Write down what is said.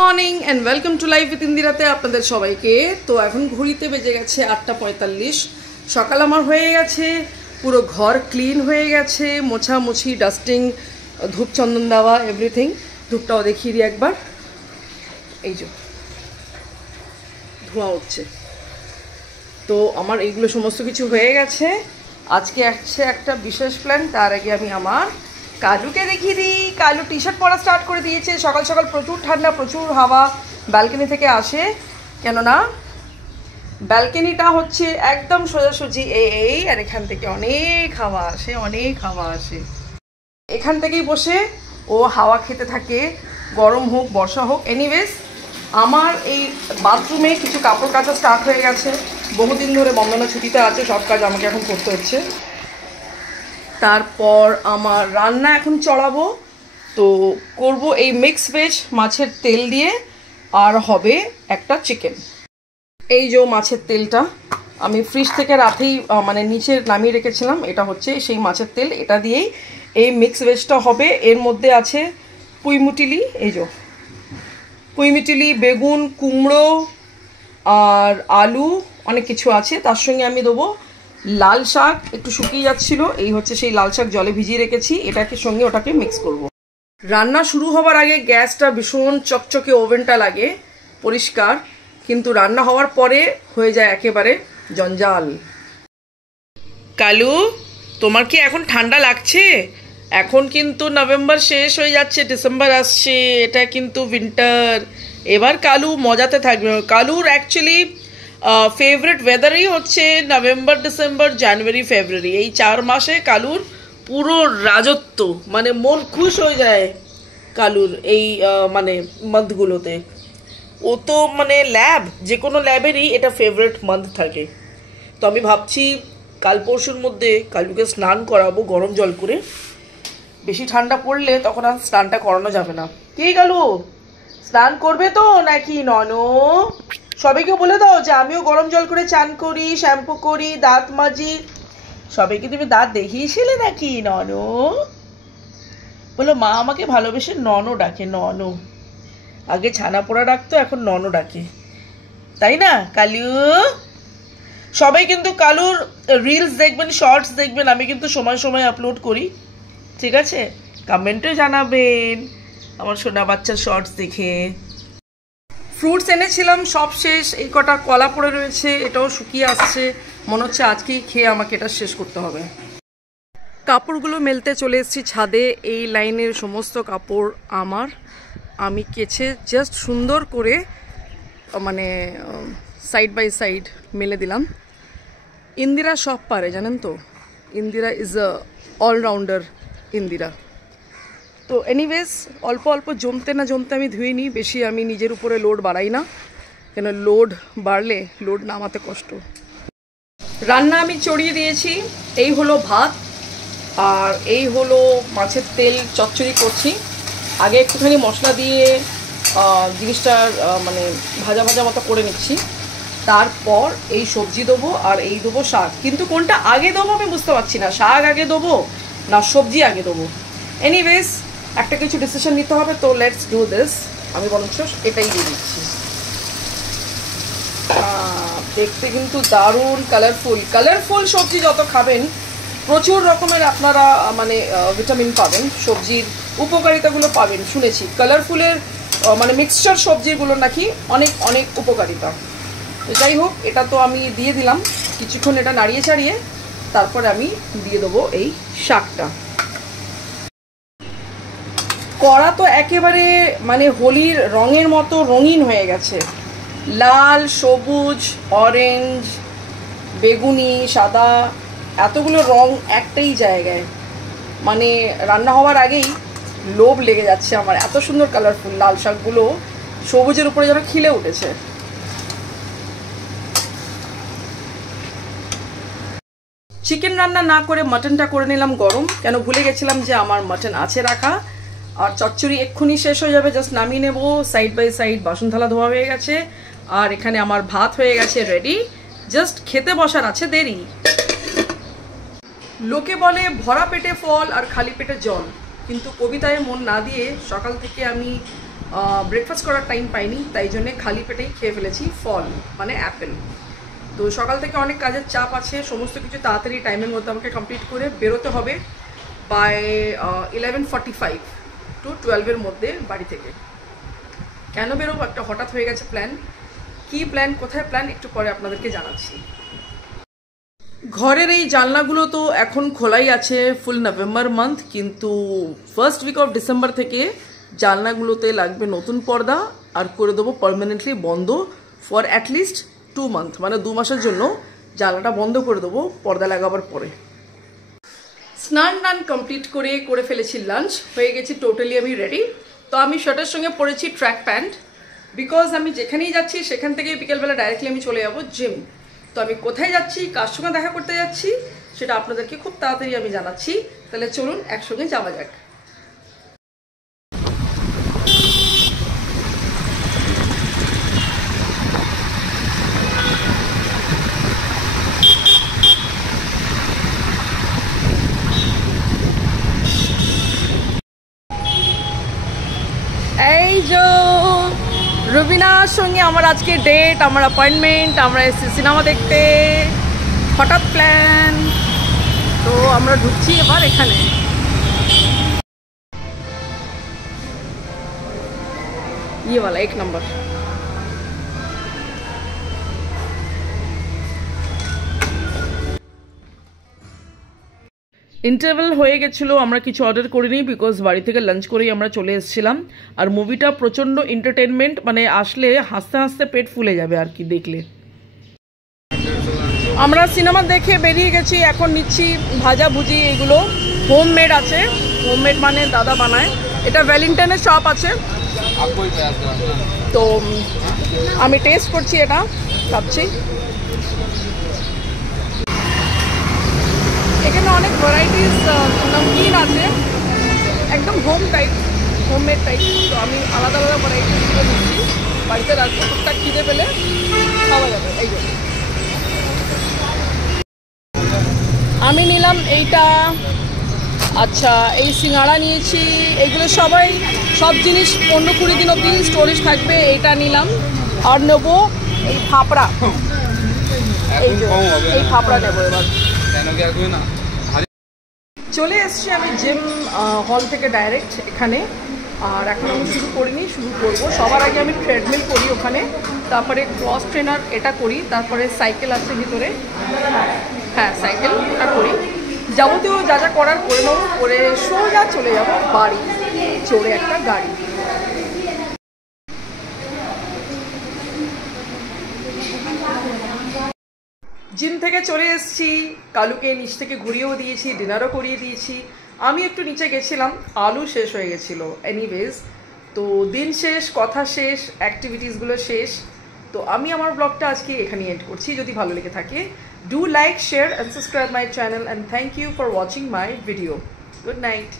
Morning and welcome to live with ইন্দিরাতে আপনাদের সবাইকে। তো এখন ঘড়িতে বেজে গেছে 8:45। সকাল আমার হয়ে গেছে, পুরো ঘর ক্লিন হয়ে গেছে, মোছামুছি, ডাস্টিং, ধূপ চন্দন দেওয়া, এভরিথিং। ধূপটাও দেখিয়ে দিই একবার, এই যে ধোঁয়া উঠছে। তো আমার এইগুলো সমস্ত কিছু হয়ে গেছে। আজকে আসছে একটা বিশেষ প্ল্যান। তার আগে আমি আমার কালুকে দেখিয়ে দিই। কালু টি শার্ট পরা স্টার্ট করে দিয়েছে। সকাল সকাল প্রচুর ঠান্ডা, প্রচুর হাওয়া ব্যালকনি থেকে আসে, কেননা ব্যালকনিটা হচ্ছে একদম সোজাসুজি এই, আর এখান থেকে অনেক হাওয়া আসে, অনেক হাওয়া আসে। এখান থেকেই বসে ও হাওয়া খেতে থাকে, গরম হোক বর্ষা হোক। এনিওয়েজ, আমার এই বাথরুমে কিছু কাপড় কাচা স্টার্ট হয়ে গেছে। বহুদিন ধরে বন্দনা ছুটিতে আছে, সব কাজ আমাকে এখন করতে হচ্ছে। তারপর আমার রান্না এখন চড়াবো। তো করব এই মিক্স ভেজ মাছের তেল দিয়ে, আর হবে একটা চিকেন। এই যে মাছের তেলটা আমি ফ্রিজ থেকে রাতেই মানে নিচে নামিয়ে রেখেছিলাম, এটা হচ্ছে সেই মাছের তেল। এটা দিয়েই এই মিক্স ভেজটা হবে। এর মধ্যে আছে পুঁইমুটিলি, এই যে পুঁইমিটিলি, বেগুন, কুমড়ো আর আলু, অনেক কিছু আছে। তার সঙ্গে আমি দেবো লাল শাক, একটু শুকিয়ে যাচ্ছিল, এই হচ্ছে সেই লাল শাক, জলে ভিজিয়ে রেখেছি। এটাকে সঙ্গে ওটাকে মিক্স করব। রান্না শুরু হবার আগে গ্যাসটা ভীষণ চকচকে, ওভেনটা লাগে পরিষ্কার, কিন্তু রান্না হওয়ার পরে হয়ে যায় একেবারে জঞ্জাল। কালু, তোমার কি এখন ঠান্ডা লাগছে? এখন কিন্তু নভেম্বর শেষ হয়ে যাচ্ছে, ডিসেম্বর আসছে, এটা কিন্তু উইন্টার। এবার কালু মজাতে থাকবে। কালুর অ্যাকচুয়ালি ফেভারিট ওয়েদারই হচ্ছে নভেম্বর, ডিসেম্বর, জানুয়ারি, ফেব্রুয়ারি। এই 4 মাসে কালুর পুরো রাজত্ব, মানে মন খুশ হয়ে যায় কালুর এই মানে মান্থগুলোতে। ও তো মানে ল্যাব, যে কোনো ল্যাবেরই এটা ফেভারিট মান্থ থাকে। তো আমি ভাবছি কাল পরশুর মধ্যে কালুকে স্নান করাবো গরম জল করে। বেশি ঠান্ডা পড়লে তখন আর স্নানটা করানো যাবে না। কি কালু, স্নান করবে তো নাকি? ননো, সবাইকে বলে দাও যে আমিও গরম জল করে চান করি, শ্যাম্পু করি, দাঁত মাজি। সবাইকে তুমি দাঁত দেখিয়েছিলে নাকি? ননো বলো, মা আমাকে ভালোবেসে ননো ডাকে। ননো, আগে ছানা পোড়া ডাকতো, এখন ননো ডাকে, তাই না কালু? সবাই কিন্তু কালুর রিলস দেখবেন, শর্টস দেখবেন, আমি কিন্তু সময় সময় আপলোড করি, ঠিক আছে? কমেন্টে জানাবেন আমার সোনা বাচ্চার শর্টস দেখে। ফ্রুটস এনেছিলাম, সব শেষ। এই কটা কলা পড়ে রয়েছে, এটাও শুকিয়ে আসছে। মনে হচ্ছে আজকেই খেয়ে আমাকে এটা শেষ করতে হবে। কাপড়গুলো মেলতে চলে এসেছি ছাদে। এই লাইনের সমস্ত কাপড় আমার, আমি কেচে জাস্ট সুন্দর করে মানে সাইড বাই সাইড মেলে দিলাম। ইন্দিরা সব পারে, জানেন তো, Indira is a allrounder Indira. তো এনিওয়েজ, অল্প অল্প জমতে না জমতে আমি ধুয়ে নিই, বেশি আমি নিজের উপরে লোড বাড়াই না, কেন লোড বাড়লে লোড নামাতে কষ্ট। রান্না আমি চড়িয়ে দিয়েছি। এই হলো ভাত, আর এই হলো মাছের তেল চচ্চড়ি করছি। আগে একটুখানি মশলা দিয়ে জিনিসটার মানে ভাজা ভাজা মতো করে নিচ্ছি। তারপর এই সবজি দেবো, আর এই দেবো শাক। কিন্তু কোনটা আগে দেবো আমি বুঝতে পারছি না, শাক আগে দেবো না সবজি আগে দেবো। এনিওয়েজ, একটা কিছু ডিসিশন নিতে হবে, তো লেটস ডু দিস। আমি বরঞ্চ এটাই দিয়ে দিচ্ছি। দেখতে কিন্তু দারুণ কালারফুল। কালারফুল সবজি যত খাবেন, প্রচুর রকমের আপনারা মানে ভিটামিন পাবেন, সবজির উপকারিতাগুলো পাবেন। শুনেছি কালারফুলের মানে মিক্সচার সবজিগুলো নাকি অনেক অনেক উপকারিতা। তো যাই হোক, এটা তো আমি দিয়ে দিলাম। কিছুক্ষণ এটা নাড়িয়ে ছাড়িয়ে তারপরে আমি দিয়ে দেবো এই শাকটা। কড়া তো একেবারে মানে হোলির রঙের মতো রঙিন হয়ে গেছে। লাল, সবুজ, অরেঞ্জ, বেগুনি, সাদা, এতগুলো রং একটাই জায়গায়। মানে রান্না হওয়ার আগেই লোভ লেগে যাচ্ছে আমার, এত সুন্দর কালারফুল। লাল শাকগুলো সবুজের উপরে যেন খিলে উঠেছে। চিকেন রান্না না করে মাটনটা করে নিলাম গরম, কেন ভুলে গেছিলাম যে আমার মাটন আছে রাখা। আর চচ্চড়ি এক্ষুনি শেষ হয়ে যাবে, জাস্ট নামিয়ে নেবো। সাইড বাই সাইড বাসন থালা ধোয়া হয়ে গেছে, আর এখানে আমার ভাত হয়ে গেছে রেডি, জাস্ট খেতে বসার আছে দেরি। লোকে বলে ভরা পেটে ফল আর খালি পেটে জল, কিন্তু কবিতায় মন না দিয়ে সকাল থেকে আমি ব্রেকফাস্ট করার টাইম পাইনি, তাই জন্যে খালি পেটেই খেয়ে ফেলেছি ফল মানে অ্যাপেল। তো সকাল থেকে অনেক কাজের চাপ আছে, সমস্ত কিছু তাড়াতাড়ি টাইমের মধ্যে আমাকে কমপ্লিট করে বেরোতে হবে বাই 11:45 টু 12-এর মধ্যে বাড়ি থেকে। কেন বেরোবো, একটা হঠাৎ হয়ে গেছে প্ল্যান। কি প্ল্যান, কোথায় প্ল্যান, একটু পরে আপনাদেরকে জানাচ্ছি। ঘরের এই জানলাগুলো তো এখন খোলাই আছে ফুল নভেম্বর মান্থ, কিন্তু ফার্স্ট উইক অফ ডিসেম্বর থেকে জানলাগুলোতে লাগবে নতুন পর্দা আর করে দেবো পার্মানেন্টলি বন্ধ ফর অ্যাটলিস্ট 2 মান্থ, মানে 2 মাসের জন্য জানলাটা বন্ধ করে দেবো পর্দা লাগাবার পরে। স্নান টান কমপ্লিট করে ফেলেছি লাঞ্চ, হয়ে গেছি টোটালি আমি রেডি। তো আমি শার্টের সঙ্গে পরেছি ট্র্যাক প্যান্ট, বিকজ আমি যেখানেই যাচ্ছি সেখান থেকে বিকেলবেলা ডাইরেক্টলি আমি চলে যাবো জিম। তো আমি কোথায় যাচ্ছি, কার সঙ্গে দেখা করতে যাচ্ছি, সেটা আপনাদেরকে খুব তাড়াতাড়ি আমি জানাচ্ছি। তাহলে চলুন একসঙ্গে যাওয়া যাক। এই যে রুবিনার সঙ্গে আমার আজকে ডেট, আমার অ্যাপয়েন্টমেন্ট, আমরা এসেছি সিনেমা দেখতে, হঠাৎ প্ল্যান। তো আমরা ঢুকছি এবার এখানে। ইয়েওয়ালা 1 নম্বর। ইন্টারভেল হয়ে গেছিলো, আমরা কিছু অর্ডার করিনি বিকজ বাড়ি থেকে লাঞ্চ করেই আমরা চলে এসেছিলাম। আর মুভিটা প্রচণ্ড এন্টারটেনমেন্ট, মানে আসলে হাসতে হাসতে পেট ফুলে যাবে আর কি দেখলে। আমরা সিনেমা দেখে বেরিয়ে গেছি, এখন নিচ্ছি ভাজা ভুজি, এগুলো হোমমেড আছে, হোমমেড মানে দাদা বানায়। এটা ভ্যালেন্টাইনের শপ আছে, তো আমি টেস্ট করছি, এটা খাচ্ছি। এখানে অনেক ভ্যারাইটিস নমকিন আছে, একদম হোমমেড টাইপ। তো আমি আলাদা আলাদা ভ্যারাইটিসগুলো নিচ্ছি, বাড়িতে রাখবো, টুকটাক খিদে পেলে খাওয়া যাবে। এই জন্য আমি নিলাম এইটা। আচ্ছা, এই সিঙ্গাড়া নিয়েছি। এইগুলো সব জিনিস 15-20 দিন অবধি স্টোরেজ থাকবে। এইটা নিলাম। আর নেবো এই ফাপড়া, এই ফাপড়া নেবো এবার। চলে এসছি আমি জিম হল থেকে ডাইরেক্ট এখানে, আর এখন আমি শুরু করিনি, শুরু করবো। সবার আগে আমি ট্রেডমিল করি ওখানে, তারপরে ক্রস ট্রেনার এটা করি, তারপরে সাইকেল আছে ভিতরে, হ্যাঁ সাইকেল ওটা করি। যাবতীয় যা যা করার করে নেবো, করে সোজা চলে যাবো বাড়ি, চড়ে একটা গাড়ি। জিম থেকে চলে এসেছি, কালুকে নিচ থেকে ঘুরিয়েও দিয়েছি, ডিনারও করিয়ে দিয়েছি। আমি একটু নিচে গেছিলাম, আলু শেষ হয়ে গেছিলো। এনিওয়েজ, তো দিন শেষ, কথা শেষ, অ্যাক্টিভিটিসগুলো শেষ। তো আমি আমার ব্লগটা আজকে এখানে এন্ড করছি। যদি ভালো লেগে থাকে, do like, share and subscribe my channel, and thank you for watching my video. Good night.